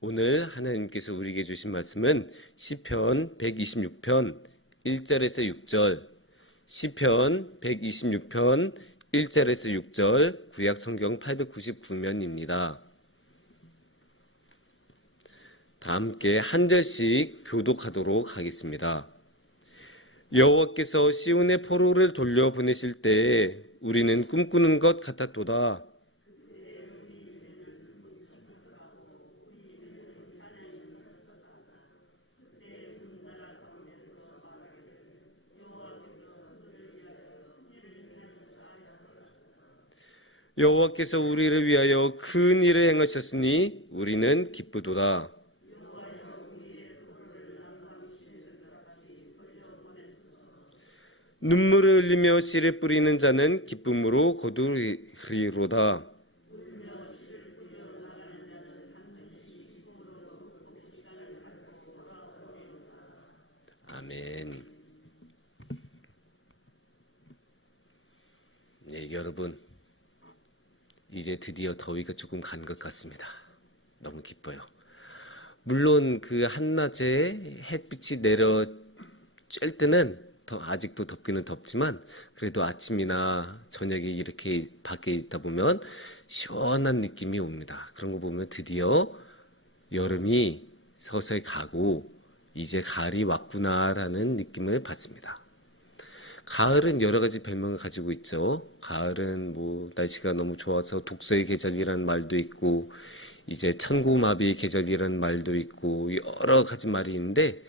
오늘 하나님께서 우리에게 주신 말씀은 시편 126편 1절에서 6절, 시편 126편 1절에서 6절, 구약 성경 899면입니다. 다 함께 한 절씩 교독하도록 하겠습니다. 여호와께서 시온의 포로를 돌려보내실 때에 우리는 꿈꾸는 것 같았도다. 여호와께서 우리를 위하여 큰 일을 행하셨으니 우리는 기쁘도다. 눈물을 흘리며 씨를 뿌리는 자는 기쁨으로 거두리로다. 아멘. 네, 여러분, 이제 드디어 더위가 조금 간 것 같습니다. 너무 기뻐요. 물론 그 한낮에 햇빛이 내려 쬐을 때는 아직도 덥기는 덥지만 그래도 아침이나 저녁에 이렇게 밖에 있다 보면 시원한 느낌이 옵니다. 그런 거 보면 드디어 여름이 서서히 가고 이제 가을이 왔구나라는 느낌을 받습니다. 가을은 여러 가지 별명을 가지고 있죠. 가을은 날씨가 너무 좋아서 독서의 계절이라는 말도 있고, 이제 천고마비의 계절이라는 말도 있고, 여러 가지 말이 있는데,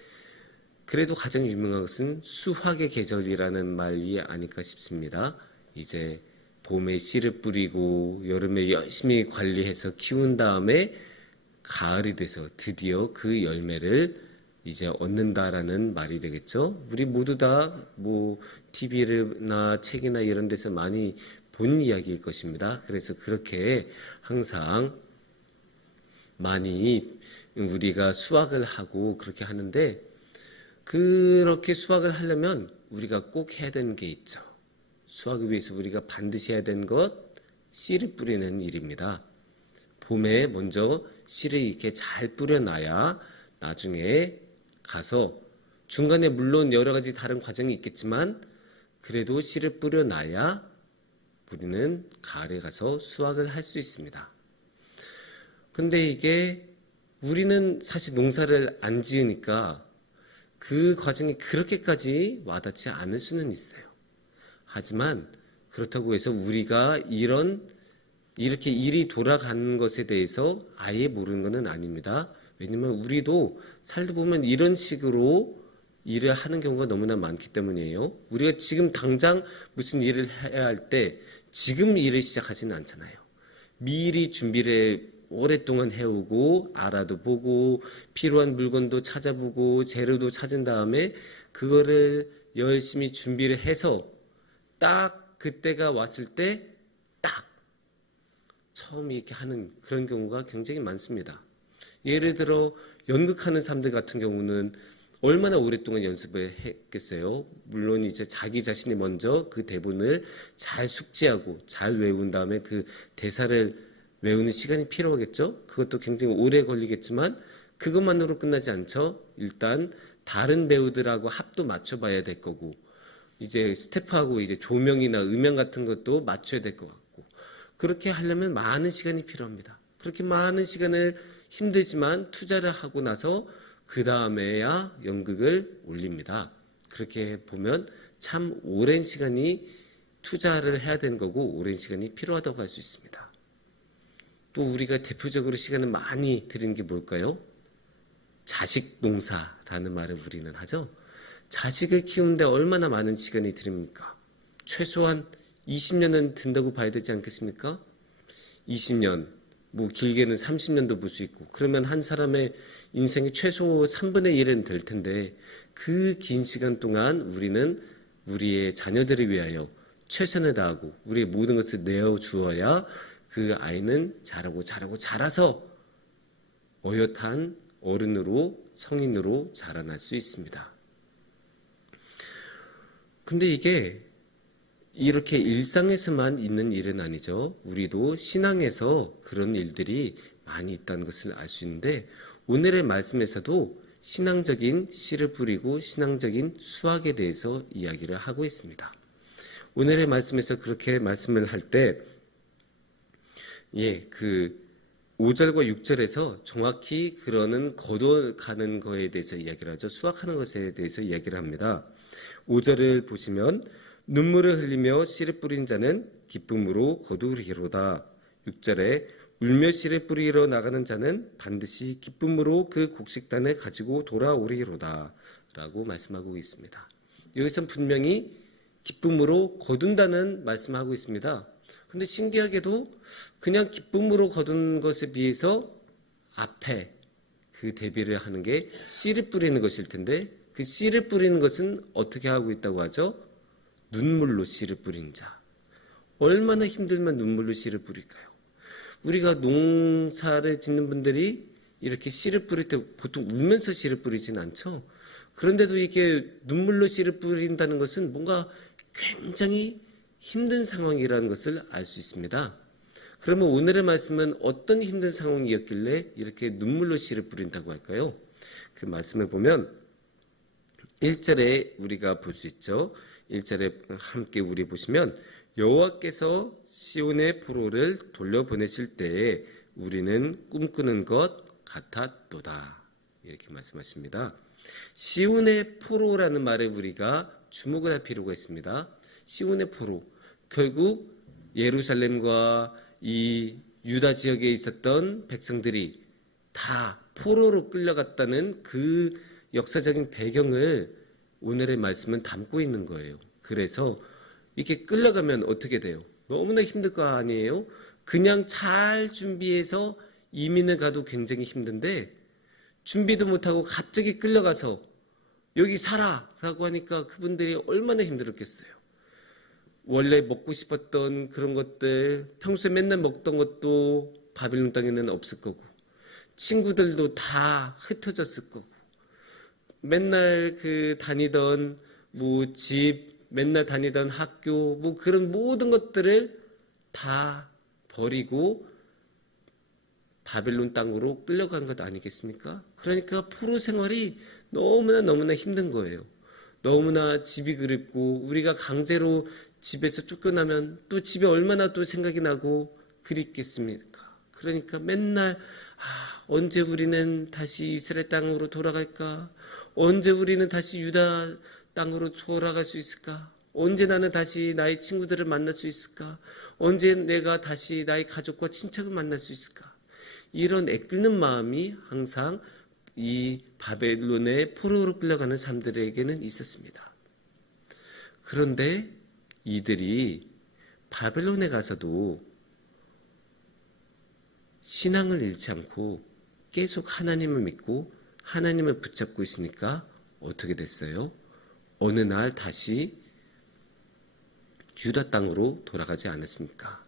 그래도 가장 유명한 것은 수확의 계절이라는 말이 아닐까 싶습니다. 이제 봄에 씨를 뿌리고, 여름에 열심히 관리해서 키운 다음에 가을이 돼서 드디어 그 열매를 이제 얻는다라는 말이 되겠죠. 우리 모두 다 TV나 책이나 이런 데서 많이 본 이야기일 것입니다. 그래서 그렇게 항상 많이 우리가 수확을 하고 그렇게 하는데, 그렇게 수확을 하려면 우리가 꼭 해야 되는 게 있죠. 수확을 위해서 우리가 반드시 해야 되는 것, 씨를 뿌리는 일입니다. 봄에 먼저 씨를 이렇게 잘 뿌려놔야 나중에 가서, 중간에 물론 여러 가지 다른 과정이 있겠지만 그래도 씨를 뿌려놔야 우리는 가을에 가서 수확을 할 수 있습니다. 근데 이게 우리는 사실 농사를 안 지으니까 그 과정이 그렇게까지 와닿지 않을 수는 있어요. 하지만 그렇다고 해서 우리가 이렇게 일이 돌아가는 것에 대해서 아예 모르는 것은 아닙니다. 왜냐면 우리도 살다 보면 이런 식으로 일을 하는 경우가 너무나 많기 때문이에요. 우리가 지금 당장 무슨 일을 해야 할 때 지금 일을 시작하지는 않잖아요. 미리 준비를 오랫동안 해오고 알아도 보고 필요한 물건도 찾아보고 재료도 찾은 다음에 그거를 열심히 준비를 해서 딱 그때가 왔을 때 딱 처음 이렇게 하는 그런 경우가 굉장히 많습니다. 예를 들어 연극하는 사람들 같은 경우는 얼마나 오랫동안 연습을 했겠어요. 물론 이제 자기 자신이 먼저 그 대본을 잘 숙지하고 잘 외운 다음에 그 대사를 외우는 시간이 필요하겠죠. 그것도 굉장히 오래 걸리겠지만 그것만으로 끝나지 않죠. 일단 다른 배우들하고 합도 맞춰봐야 될 거고, 이제 스태프하고 이제 조명이나 음향 같은 것도 맞춰야 될 것 같고, 그렇게 하려면 많은 시간이 필요합니다. 그렇게 많은 시간을 힘들지만 투자를 하고 나서 그 다음에야 연극을 올립니다. 그렇게 보면 참 오랜 시간이 투자를 해야 되는 거고 오랜 시간이 필요하다고 할 수 있습니다. 또 우리가 대표적으로 시간을 많이 들이는 게 뭘까요? 자식 농사라는 말을 우리는 하죠. 자식을 키우는데 얼마나 많은 시간이 들입니까? 최소한 20년은 든다고 봐야 되지 않겠습니까? 20년, 길게는 30년도 볼 수 있고, 그러면 한 사람의 인생의 최소 3분의 1은 될 텐데, 그 긴 시간 동안 우리는 우리의 자녀들을 위하여 최선을 다하고 우리의 모든 것을 내어주어야 그 아이는 자라서 어엿한 어른으로, 성인으로 자라날 수 있습니다. 근데 이게 이렇게 일상에서만 있는 일은 아니죠. 우리도 신앙에서 그런 일들이 많이 있다는 것을 알 수 있는데 오늘의 말씀에서도 신앙적인 씨를 뿌리고 신앙적인 수확에 대해서 이야기를 하고 있습니다. 오늘의 말씀에서 그렇게 말씀을 할 때, 그 5절과 6절에서 정확히 그러는 거둬가는 거에 대해서 이야기를 하죠. 수확하는 것에 대해서 이야기를 합니다. 5절을 보시면 눈물을 흘리며 씨를 뿌린 자는 기쁨으로 거두리로다. 6절에 울며 씨를 뿌리러 나가는 자는 반드시 기쁨으로 그 곡식단을 가지고 돌아오리로다 라고 말씀하고 있습니다. 여기서 분명히 기쁨으로 거둔다는 말씀하고 있습니다. 근데 신기하게도 그냥 기쁨으로 거둔 것에 비해서 앞에 그 대비를 하는 게 씨를 뿌리는 것일 텐데 그 씨를 뿌리는 것은 어떻게 하고 있다고 하죠? 눈물로 씨를 뿌린 자. 얼마나 힘들면 눈물로 씨를 뿌릴까요? 우리가 농사를 짓는 분들이 이렇게 씨를 뿌릴 때 보통 울면서 씨를 뿌리진 않죠. 그런데도 이게 눈물로 씨를 뿌린다는 것은 뭔가 굉장히 힘든 상황이라는 것을 알 수 있습니다. 그러면 오늘의 말씀은 어떤 힘든 상황이었길래 이렇게 눈물로 씨를 뿌린다고 할까요? 그 말씀을 보면 1절에 우리가 볼 수 있죠. 1절에 함께 우리 보시면 여호와께서 시온의 포로를 돌려보내실 때에 우리는 꿈꾸는 것 같았도다. 이렇게 말씀하십니다. 시온의 포로라는 말에 우리가 주목을 할 필요가 있습니다. 시온의 포로, 결국 예루살렘과 이 유다 지역에 있었던 백성들이 다 포로로 끌려갔다는 그 역사적인 배경을 오늘의 말씀은 담고 있는 거예요. 그래서 이렇게 끌려가면 어떻게 돼요? 너무나 힘들 거 아니에요? 그냥 잘 준비해서 이민을 가도 굉장히 힘든데 준비도 못하고 갑자기 끌려가서 여기 살아! 라고 하니까 그분들이 얼마나 힘들었겠어요. 원래 먹고 싶었던 그런 것들, 평소에 맨날 먹던 것도 바빌론 땅에는 없을 거고 친구들도 다 흩어졌을 거고 맨날 그 다니던 뭐 집, 맨날 다니던 학교, 뭐 그런 모든 것들을 다 버리고 바벨론 땅으로 끌려간 것 아니겠습니까? 그러니까 포로 생활이 너무나 힘든 거예요. 너무나 집이 그립고 우리가 강제로 집에서 쫓겨나면 또 집에 얼마나 또 생각이 나고 그립겠습니까? 그러니까 맨날 언제 우리는 다시 이스라엘 땅으로 돌아갈까? 언제 우리는 다시 유다 땅으로 돌아갈 수 있을까? 언제 나는 다시 나의 친구들을 만날 수 있을까? 언제 내가 다시 나의 가족과 친척을 만날 수 있을까? 이런 애끓는 마음이 항상 이 바벨론의 포로로 끌려가는 사람들에게는 있었습니다. 그런데 이들이 바벨론에 가서도 신앙을 잃지 않고 계속 하나님을 믿고 하나님을 붙잡고 있으니까 어떻게 됐어요? 어느 날 다시 유다 땅으로 돌아가지 않았습니까?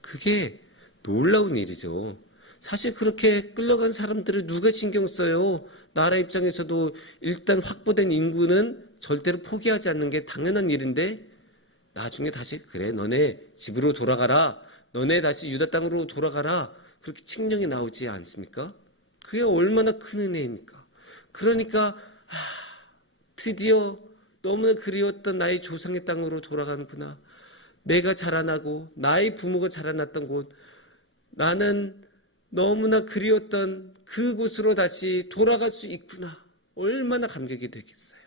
그게 놀라운 일이죠. 사실 그렇게 끌려간 사람들을 누가 신경 써요? 나라 입장에서도 일단 확보된 인구는 절대로 포기하지 않는 게 당연한 일인데 나중에 다시 그래 너네 집으로 돌아가라. 너네 다시 유다 땅으로 돌아가라. 그렇게 칙령이 나오지 않습니까? 그게 얼마나 큰 은혜입니까? 그러니까 드디어 너무나 그리웠던 나의 조상의 땅으로 돌아가는구나. 내가 자라나고 나의 부모가 자라났던 곳, 나는 너무나 그리웠던 그곳으로 다시 돌아갈 수 있구나. 얼마나 감격이 되겠어요.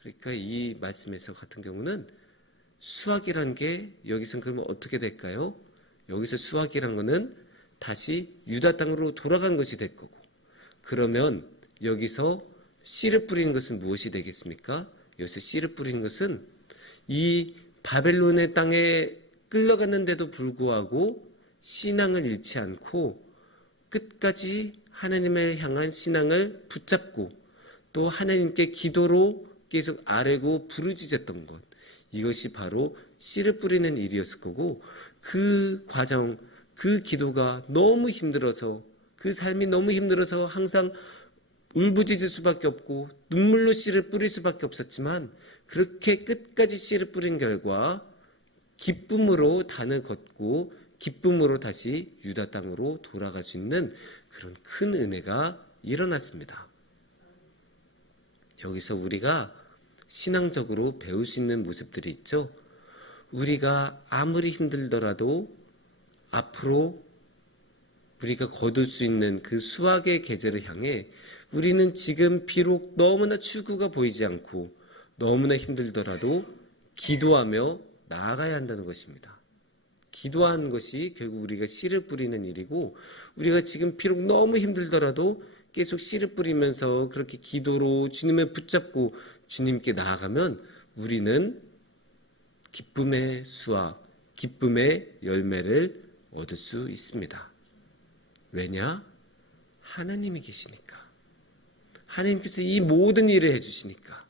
그러니까 이 말씀에서 같은 경우는 수확이란 게 여기서 그러면 어떻게 될까요? 여기서 수확이란 거는 다시 유다 땅으로 돌아간 것이 될 거고, 그러면 여기서 씨를 뿌리는 것은 무엇이 되겠습니까? 여기서 씨를 뿌리는 것은 이 바벨론의 땅에 끌려갔는데도 불구하고 신앙을 잃지 않고 끝까지 하나님을 향한 신앙을 붙잡고 또 하나님께 기도로 계속 아뢰고 부르짖었던 것, 이것이 바로 씨를 뿌리는 일이었을 거고, 그 과정, 그 기도가 너무 힘들어서, 그 삶이 너무 힘들어서 항상 울부짖을 수밖에 없고 눈물로 씨를 뿌릴 수밖에 없었지만 그렇게 끝까지 씨를 뿌린 결과 기쁨으로 단을 걷고 기쁨으로 다시 유다 땅으로 돌아갈 수 있는 그런 큰 은혜가 일어났습니다. 여기서 우리가 신앙적으로 배울 수 있는 모습들이 있죠. 우리가 아무리 힘들더라도 앞으로 우리가 거둘 수 있는 그 수확의 계절을 향해 우리는 지금 비록 너무나 출구가 보이지 않고 너무나 힘들더라도 기도하며 나아가야 한다는 것입니다. 기도하는 것이 결국 우리가 씨를 뿌리는 일이고, 우리가 지금 비록 너무 힘들더라도 계속 씨를 뿌리면서 그렇게 기도로 주님을 붙잡고 주님께 나아가면 우리는 기쁨의 수확, 기쁨의 열매를 얻을 수 있습니다. 왜냐? 하나님이 계시니까. 하나님께서 이 모든 일을 해주시니까.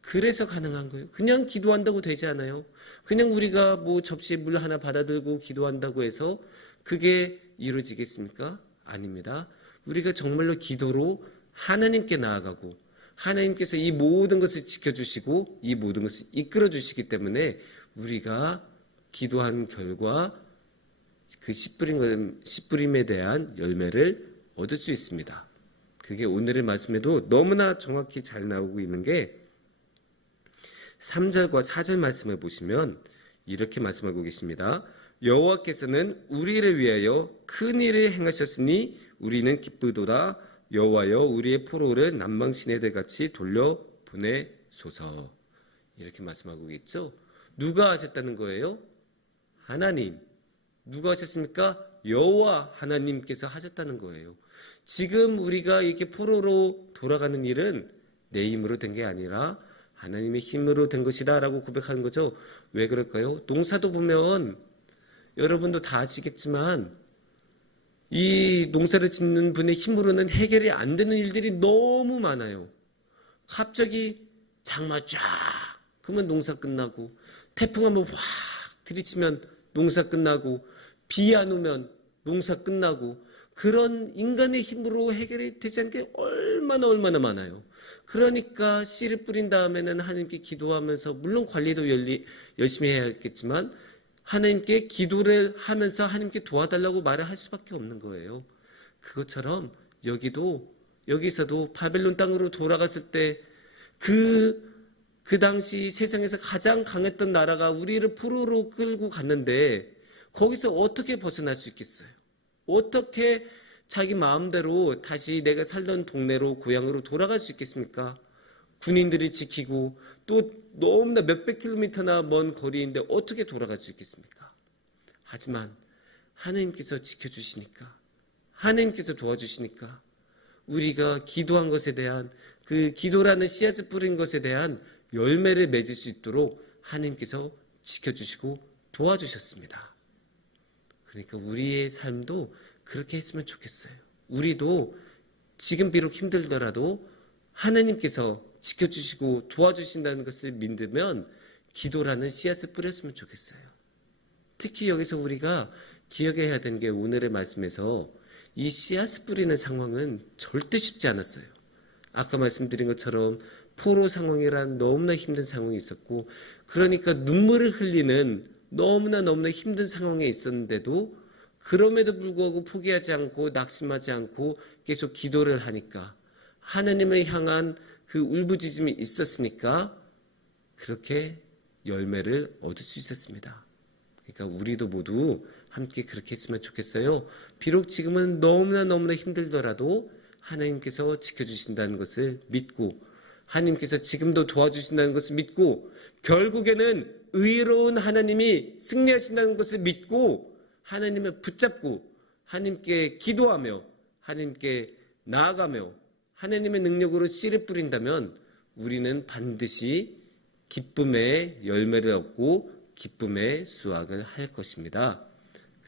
그래서 가능한 거예요. 그냥 기도한다고 되지 않아요. 그냥 우리가 뭐 접시에 물 하나 받아들고 기도한다고 해서 그게 이루어지겠습니까? 아닙니다. 우리가 정말로 기도로 하나님께 나아가고 하나님께서 이 모든 것을 지켜주시고 이 모든 것을 이끌어 주시기 때문에 우리가 기도한 결과 그 씨뿌림에 대한 열매를 얻을 수 있습니다. 그게 오늘의 말씀에도 너무나 정확히 잘 나오고 있는 게 3절과 4절 말씀을 보시면 이렇게 말씀하고 계십니다. 여호와께서는 우리를 위하여 큰 일을 행하셨으니 우리는 기쁘도다. 여호와여 우리의 포로를 남방시내들 같이 돌려보내소서. 이렇게 말씀하고 있죠. 누가 하셨다는 거예요? 하나님. 누가 하셨습니까? 여호와 하나님께서 하셨다는 거예요. 지금 우리가 이렇게 포로로 돌아가는 일은 내 힘으로 된 게 아니라 하나님의 힘으로 된 것이다 라고 고백하는 거죠. 왜 그럴까요? 농사도 보면 여러분도 다 아시겠지만 이 농사를 짓는 분의 힘으로는 해결이 안 되는 일들이 너무 많아요. 갑자기 장마 쫙 그러면 농사 끝나고, 태풍 한번 확 들이치면 농사 끝나고, 비 안 오면 농사 끝나고, 그런 인간의 힘으로 해결이 되지 않은 게 얼마나 많아요. 그러니까 씨를 뿌린 다음에는 하나님께 기도하면서, 물론 관리도 열심히 해야겠지만 하나님께 기도를 하면서 하나님께 도와달라고 말을 할 수밖에 없는 거예요. 그것처럼 여기서도 바벨론 땅으로 돌아갔을 때 그 당시 세상에서 가장 강했던 나라가 우리를 포로로 끌고 갔는데 거기서 어떻게 벗어날 수 있겠어요? 어떻게 자기 마음대로 다시 내가 살던 동네로, 고향으로 돌아갈 수 있겠습니까? 군인들이 지키고 또 너무나 몇백 킬로미터나 먼 거리인데 어떻게 돌아갈 수 있겠습니까? 하지만 하나님께서 지켜주시니까, 하나님께서 도와주시니까 우리가 기도한 것에 대한, 그 기도라는 씨앗을 뿌린 것에 대한 열매를 맺을 수 있도록 하나님께서 지켜주시고 도와주셨습니다. 그러니까 우리의 삶도 그렇게 했으면 좋겠어요. 우리도 지금 비록 힘들더라도 하나님께서 지켜주시고 도와주신다는 것을 믿으면 기도라는 씨앗을 뿌렸으면 좋겠어요. 특히 여기서 우리가 기억해야 되는 게, 오늘의 말씀에서 이 씨앗을 뿌리는 상황은 절대 쉽지 않았어요. 아까 말씀드린 것처럼 포로 상황이란 너무나 힘든 상황이 있었고, 그러니까 눈물을 흘리는 너무나 힘든 상황에 있었는데도 그럼에도 불구하고 포기하지 않고 낙심하지 않고 계속 기도를 하니까, 하나님을 향한 그 울부짖음이 있었으니까 그렇게 열매를 얻을 수 있었습니다. 그러니까 우리도 모두 함께 그렇게 했으면 좋겠어요. 비록 지금은 너무나 힘들더라도 하나님께서 지켜주신다는 것을 믿고, 하나님께서 지금도 도와주신다는 것을 믿고, 결국에는 의로운 하나님이 승리하신다는 것을 믿고 하나님을 붙잡고 하나님께 기도하며 하나님께 나아가며 하나님의 능력으로 씨를 뿌린다면 우리는 반드시 기쁨의 열매를 얻고 기쁨의 수확을 할 것입니다.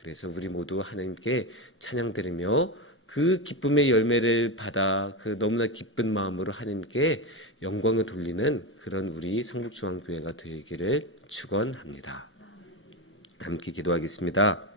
그래서 우리 모두 하나님께 찬양 드리며 그 기쁨의 열매를 받아 그 너무나 기쁜 마음으로 하나님께 영광을 돌리는 그런 우리 성북중앙교회가 되기를 축원합니다. 함께 기도하겠습니다.